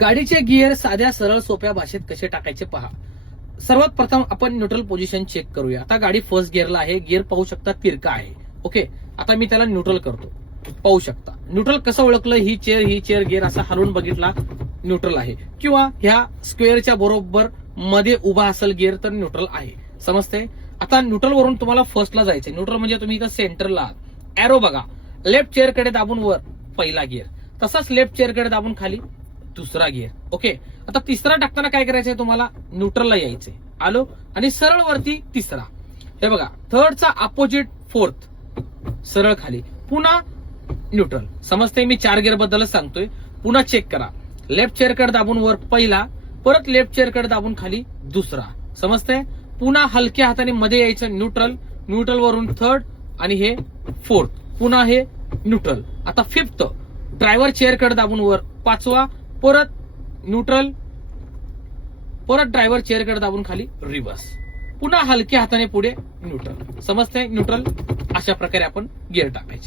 गाडीचे गिअर साध्या सरळ सोप्या भाषेत कसे टाकायचे पहा. सर्वात प्रथम आपण न्यूट्रल पोझिशन चेक करूया. आता गाडी फर्स्ट गिअरला आहे, गिअर पाहू शकता तिरका आहे. ओके, आता मी त्याला न्यूट्रल करतो, पाहू शकता. न्यूट्रल कसं ओळखलं, ही चेअर गिअर असा हलवून बघितला न्यूट्रल आहे, किंवा ह्या स्क्वेअरच्या बरोबर मध्ये उभा असेल गिअर तर न्यूट्रल आहे. समजते. आता न्यूट्रल वरून तुम्हाला फर्स्टला जायचंय. न्यूट्रल म्हणजे तुम्ही इथं सेंटरला एरो बघा, लेफ्ट चेअरकडे दाबून वर पहिला गिअर, तसाच लेफ्ट चेअरकडे दाबून खाली दुसरा गिअर. ओके, आता तिसरा टाकताना काय करायचंय तुम्हाला, न्यूट्रलला यायचंय, आलो आणि सरळ वरती तिसरा. हे बघा, थर्डचा अपोजिट फोर्थ, सरळ खाली, पुन्हा न्यूट्रल. समजते. मी 4 गिअर बद्दलच सांगतोय. पुन्हा चेक करा, लेफ्ट चेअरकडे दाबून वर पहिला, परत लेफ्ट चेअरकडे दाबून खाली दुसरा. समजते. पुन्हा हलक्या हाताने मध्ये यायचं, न्यूट्रल, न्यूट्रल वरून थर्ड आणि हे फोर्थ, पुन्हा हे न्यूट्रल. आता फिफ्थ, ड्रायव्हर चेअरकडे दाबून वर पाचवा, परत न्यूट्रल, परत ड्रायव्हर चेअरकडे दाबून खाली रिव्हर्स, पुन्हा हलक्या हाताने पुढे न्यूट्रल. समजते. न्यूट्रल. अशा प्रकारे आपण गिअर टाकायचे.